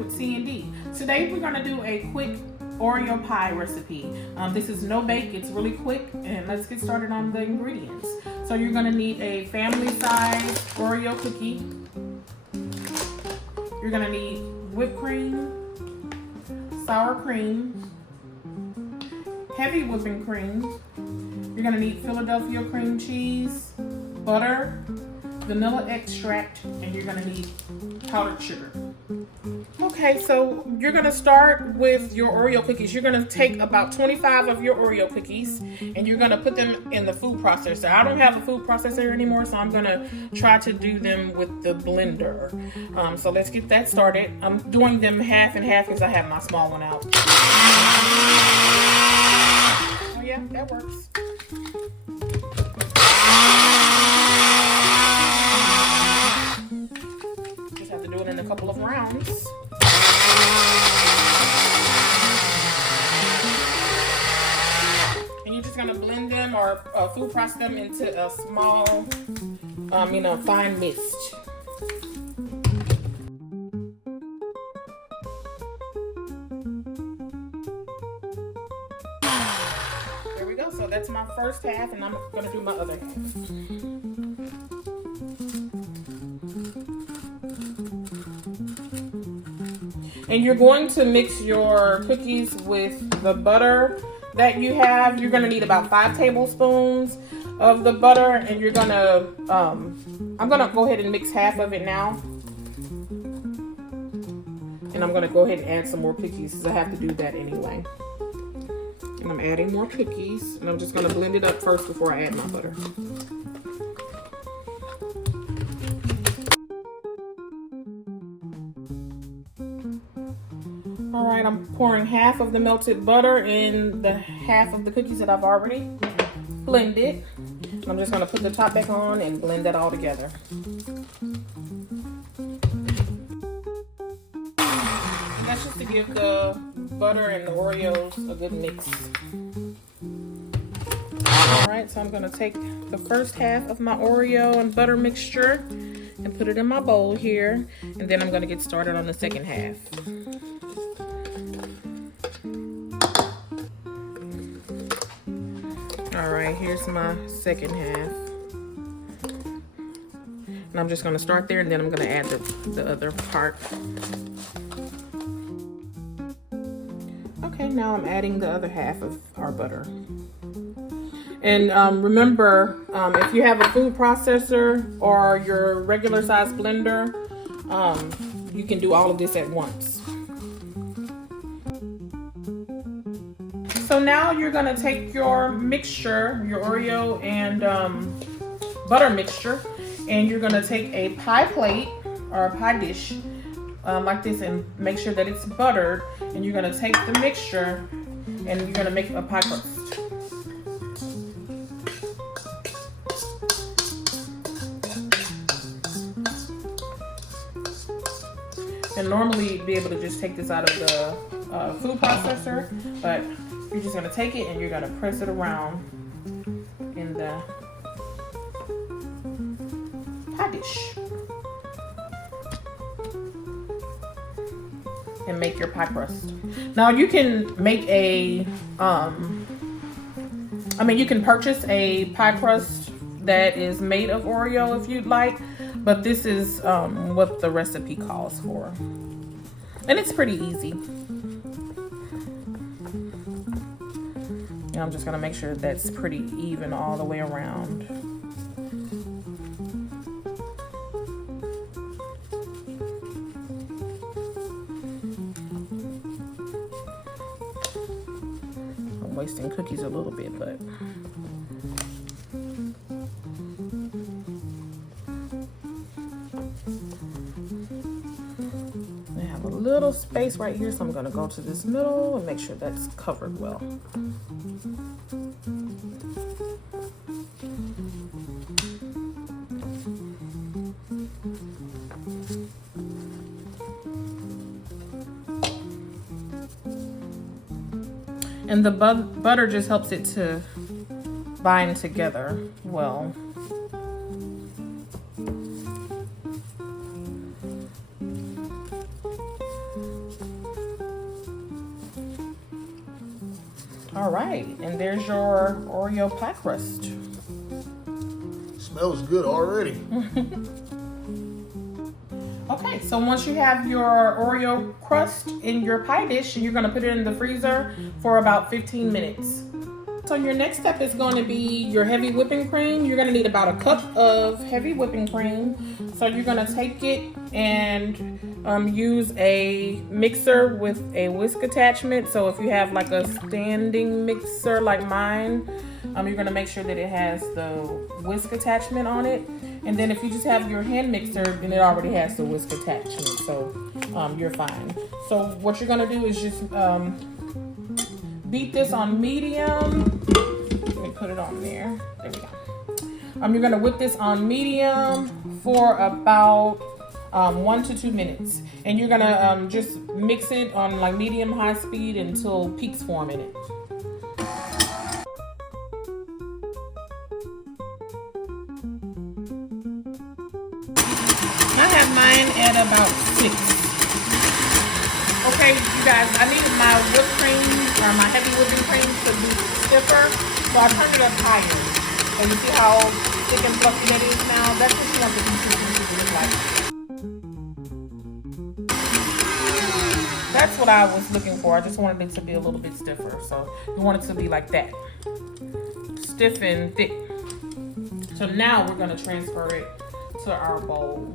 with C and D. Today we're gonna do a quick Oreo pie recipe. This is no bake, it's really quick, and let's get started on the ingredients. So you're gonna need a family size Oreo cookie. You're gonna need whipped cream, sour cream, heavy whipping cream. You're gonna need Philadelphia cream cheese, butter, vanilla extract, and you're gonna need powdered sugar. Okay, so you're gonna start with your Oreo cookies. You're gonna take about 25 of your Oreo cookies and you're gonna put them in the food processor. I don't have a food processor anymore, so I'm gonna try to do them with the blender. So let's get that started. I'm doing them half and half because I have my small one out. Oh yeah, that works. Just have to do it in a couple of rounds. And you're just gonna blend them or food process them into a small, fine mist. There we go. So that's my first half, and I'm gonna do my other half. And you're going to mix your cookies with the butter that you have. You're going to need about 5 tablespoons of the butter, and you're going to, I'm going to go ahead and mix half of it now. And I'm going to go ahead and add some more cookies because I have to do that anyway. And I'm adding more cookies, and I'm just going to blend it up first before I add my butter. All right, I'm pouring half of the melted butter in the half of the cookies that I've already blended. I'm just gonna put the top back on and blend that all together. And that's just to give the butter and the Oreos a good mix. All right, so I'm gonna take the first half of my Oreo and butter mixture and put it in my bowl here. And then I'm gonna get started on the second half. All right, here's my second half. And I'm just gonna start there and then I'm gonna add the other part. Okay, now I'm adding the other half of our butter. And remember, if you have a food processor or your regular size blender, you can do all of this at once. So now you're gonna take your mixture, your Oreo and butter mixture, and you're gonna take a pie plate or a pie dish like this and make sure that it's buttered. And you're gonna take the mixture and you're gonna make a pie crust. And normally you'd be able to just take this out of the food processor, but you're just gonna take it and you're gonna press it around in the pie dish and make your pie crust. Now you can make a, you can purchase a pie crust that is made of Oreo if you'd like, but this is what the recipe calls for. And it's pretty easy. I'm just gonna make sure that's pretty even all the way around. I'm wasting cookies a little bit, but I have a little space right here, so I'm gonna go to this middle and make sure that's covered well. And the butter just helps it to bind together well. All right, and there's your Oreo pie crust. Smells good already. Okay, so once you have your Oreo crust in your pie dish, you're gonna put it in the freezer for about 15 minutes. So your next step is going to be your heavy whipping cream. You're gonna need about a cup of heavy whipping cream. So you're gonna take it and use a mixer with a whisk attachment. So if you have like a standing mixer like mine, you're gonna make sure that it has the whisk attachment on it. And then if you just have your hand mixer, then it already has the whisk attachment, so you're fine. So what you're gonna do is just beat this on medium. Let me put it on there. There we go. You're gonna whip this on medium for about 1 to 2 minutes, and you're gonna just mix it on like medium high speed until peaks form in it. I have mine at about 6. Okay, you guys, I needed my whipped cream or my heavy whipping cream to be stiffer, so I turned it up higher. And you see how thick and fluffy that is now? That's what you want the consistency to look like. That's what I was looking for. I just wanted it to be a little bit stiffer. So you want it to be like that. Stiff and thick. So now we're gonna transfer it to our bowl.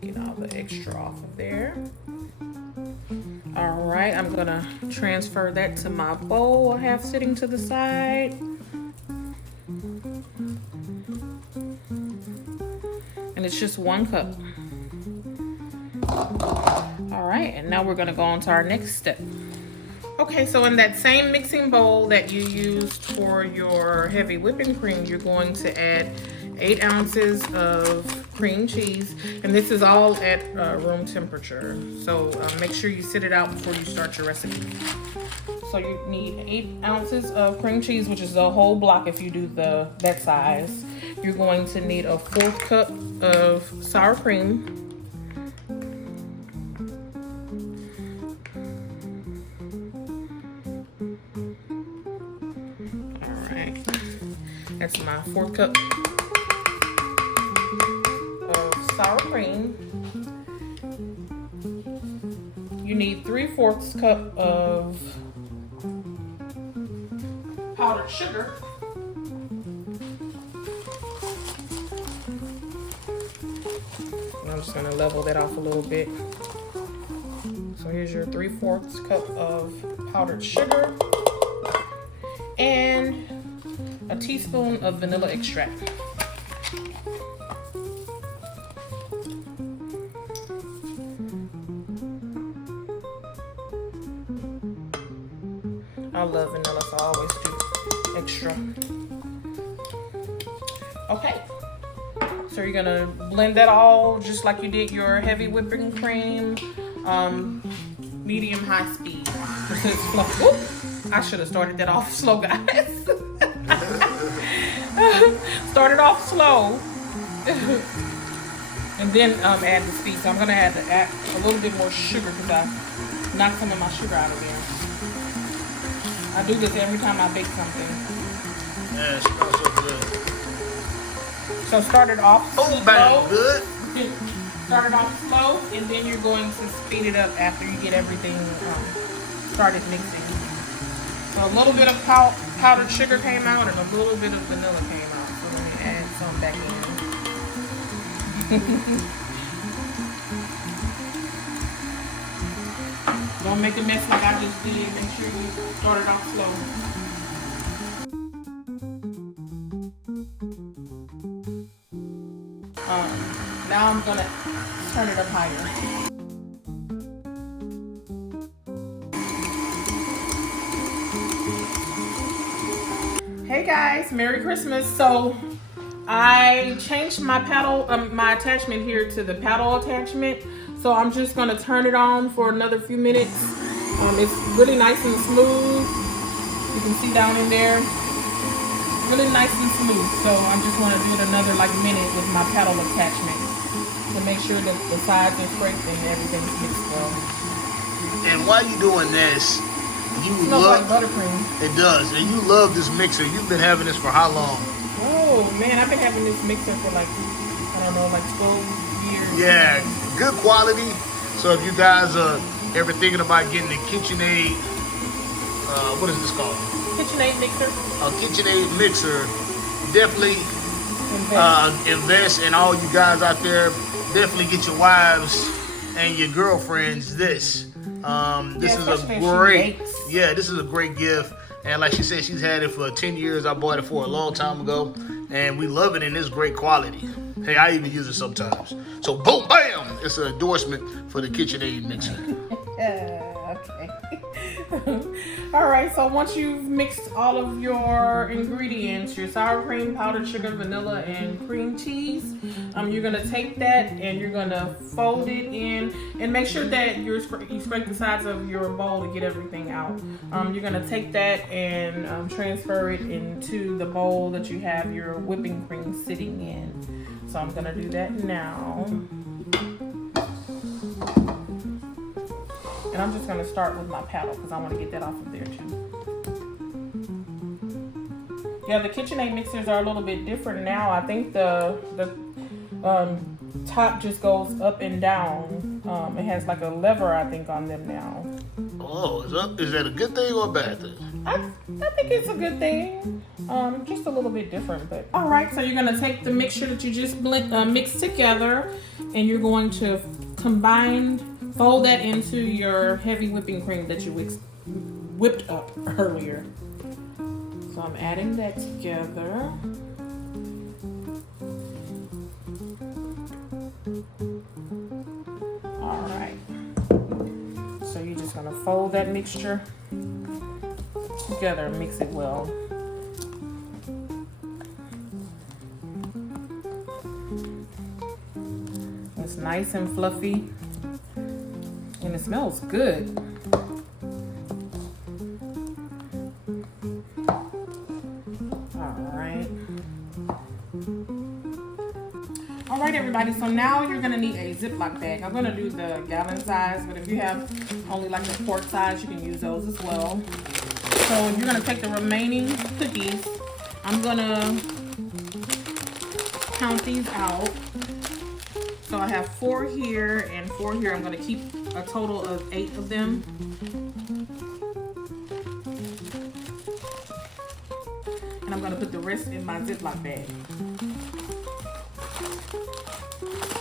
Get all the extra off of there. All right, I'm gonna transfer that to my bowl I have sitting to the side. And it's just 1 cup. All right, and now we're gonna go on to our next step. Okay, so in that same mixing bowl that you used for your heavy whipping cream, you're going to add 8 ounces of cream cheese, and this is all at room temperature. So make sure you sit it out before you start your recipe. So you need 8 ounces of cream cheese, which is a whole block if you do that size. You're going to need a 1/4 cup of sour cream. That's my 1/4 cup of sour cream. You need 3/4 cup of powdered sugar. And I'm just gonna level that off a little bit. So here's your 3/4 cup of powdered sugar and a teaspoon of vanilla extract. I love vanilla, so I always do extra. Okay, so you're gonna blend that all just like you did your heavy whipping cream, medium high speed. I should have started that off slow, guys. Start it off slow and then add the speed. So I'm gonna add a little bit more sugar because I knocked some of my sugar out of there. I do this every time I bake something. Yeah, it smells so good. So start it off slow. Good. Start it off slow, and then you're going to speed it up after you get everything started mixing. So a little bit of powdered sugar came out and a little bit of vanilla came out. So let me add some back in. Don't make a mess like I just did. Make sure you start it off slow. Now I'm gonna turn it up higher. Hey guys, Merry Christmas. So I changed my paddle, my attachment here to the paddle attachment. So I'm just gonna turn it on for another few minutes. It's really nice and smooth. You can see down in there, really nice and smooth. So I just wanna do it another like minute with my paddle attachment to make sure that the sides are straight and everything's mixed well. And while you're doing this, you Smells like love buttercream. it does, and you love this mixer. You've been having this for how long? Oh man, I've been having this mixer for like, I don't know, like 12 years. Yeah, good quality. So if you guys are ever thinking about getting a KitchenAid, what is this called? KitchenAid mixer. A KitchenAid mixer, definitely invest in all you guys out there. Definitely get your wives and your girlfriends this. This is a great, this is a great gift. And like she said, she's had it for 10 years. I bought it for a long time ago, and we love it in this great quality. Hey, I even use it sometimes. So boom, bam! It's an endorsement for the KitchenAid mixer. Okay. All right, so once you've mixed all of your ingredients, your sour cream, powdered sugar, vanilla, and cream cheese, you're gonna take that and you're gonna fold it in, and make sure that you scrape the sides of your bowl to get everything out. You're gonna take that and transfer it into the bowl that you have your whipping cream sitting in. So I'm gonna do that now. And I'm just gonna start with my paddle because I want to get that off of there too. Yeah, the KitchenAid mixers are a little bit different now. I think the top just goes up and down. It has like a lever, I think, on them now. Oh, is that a good thing or a bad thing? I think it's a good thing. Just a little bit different, but all right. So you're gonna take the mixture that you just mixed together, and you're going to fold that into your heavy whipping cream that you whipped up earlier. So I'm adding that together. All right. So you're just gonna fold that mixture together and mix it well. It's nice and fluffy. And it smells good. All right, everybody. So now you're gonna need a Ziploc bag. I'm gonna do the gallon size, but if you have only like the quart size, you can use those as well. So you're gonna take the remaining cookies. I'm gonna count these out. So I have 4 here and 4 here. I'm gonna keep a total of 8 of them. And I'm gonna put the rest in my Ziploc bag.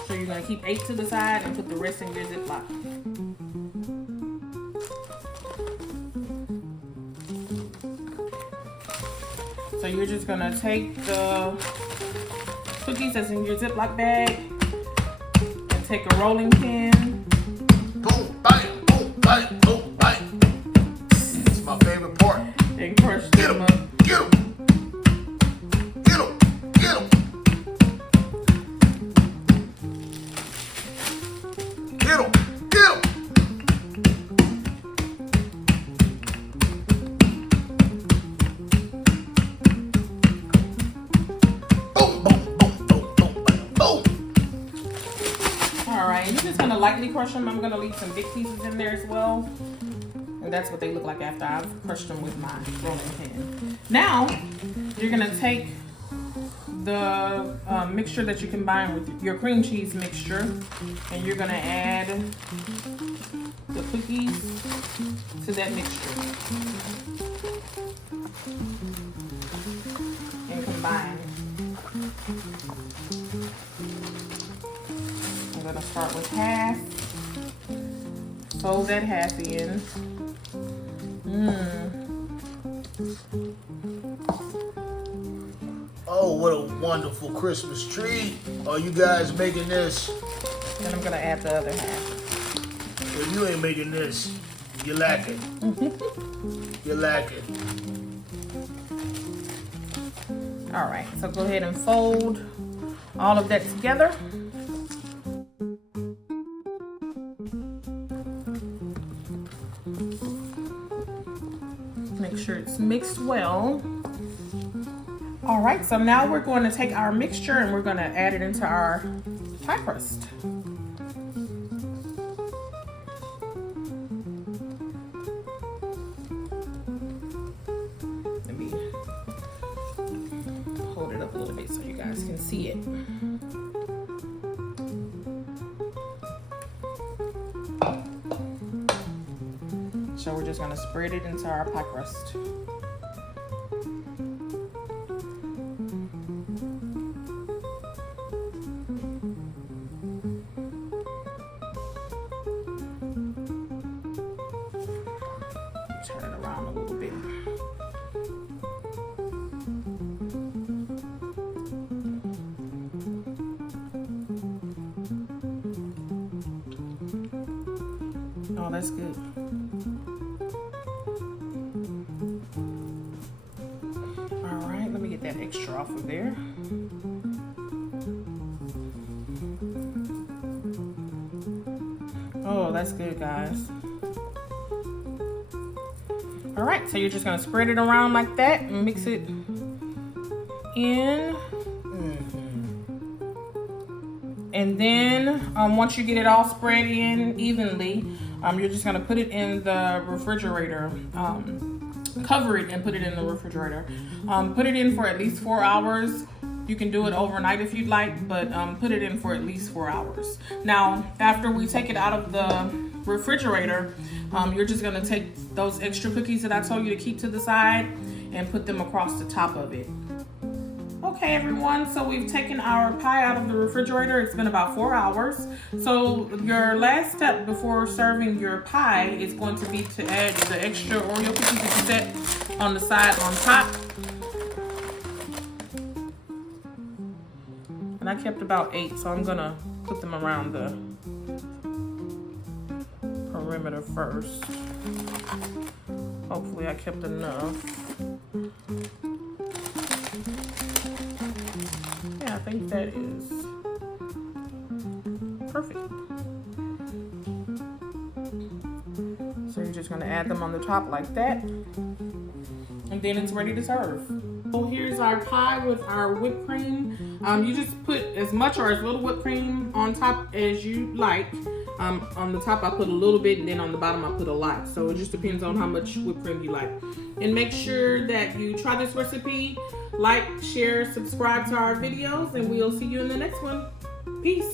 So you're gonna keep 8 to the side and put the rest in your Ziploc. So you're just gonna take the cookies that's in your Ziploc bag and take a rolling pin. Boom, bam, boom, bam, boom, bam. It's my favorite part. And crush them up. Get 'em. Get 'em. Get 'em. Get 'em. Get 'em. Boom, boom, boom, boom, boom, bam, boom. All right, you're just gonna lightly crush them. I'm gonna leave some big pieces in there as well. And that's what they look like after I've crushed them with my rolling pin. Now, you're gonna take the mixture that you combine with your cream cheese mixture, and you're gonna add the cookies to that mixture. And combine. I'm gonna start with half. Fold that half in. Oh, what a wonderful Christmas treat. Are you guys making this? Then I'm gonna add the other half. If you ain't making this, you're lacking. You're lacking. All right, so go ahead and fold all of that together. Make sure it's mixed well. All right, so now we're going to take our mixture and we're going to add it into our pie crust. yet. So we're just gonna spread it into our pie crust. Turn it around a little bit. Oh, that's good. All right, let me get that extra off of there. Oh, that's good, guys. All right, so you're just gonna spread it around like that and mix it in. And then once you get it all spread in evenly, you're just gonna put it in the refrigerator. Cover it and put it in the refrigerator. Put it in for at least 4 hours. You can do it overnight if you'd like, but put it in for at least 4 hours. Now, after we take it out of the refrigerator, you're just gonna take those extra cookies that I told you to keep to the side and put them across the top of it. Okay, everyone, so we've taken our pie out of the refrigerator. It's been about 4 hours. So your last step before serving your pie is going to be to add the extra Oreo cookies that you set on the side on top. And I kept about 8, so I'm gonna put them around the perimeter first. Hopefully I kept enough. Yeah, I think that is perfect. So you're just gonna add them on the top like that, and then it's ready to serve. So here's our pie with our whipped cream. You just put as much or as little whipped cream on top as you like. On the top I put a little bit, and then on the bottom I put a lot. So it just depends on how much whipped cream you like. And make sure that you try this recipe. Like, share, subscribe to our videos, and we'll see you in the next one. Peace.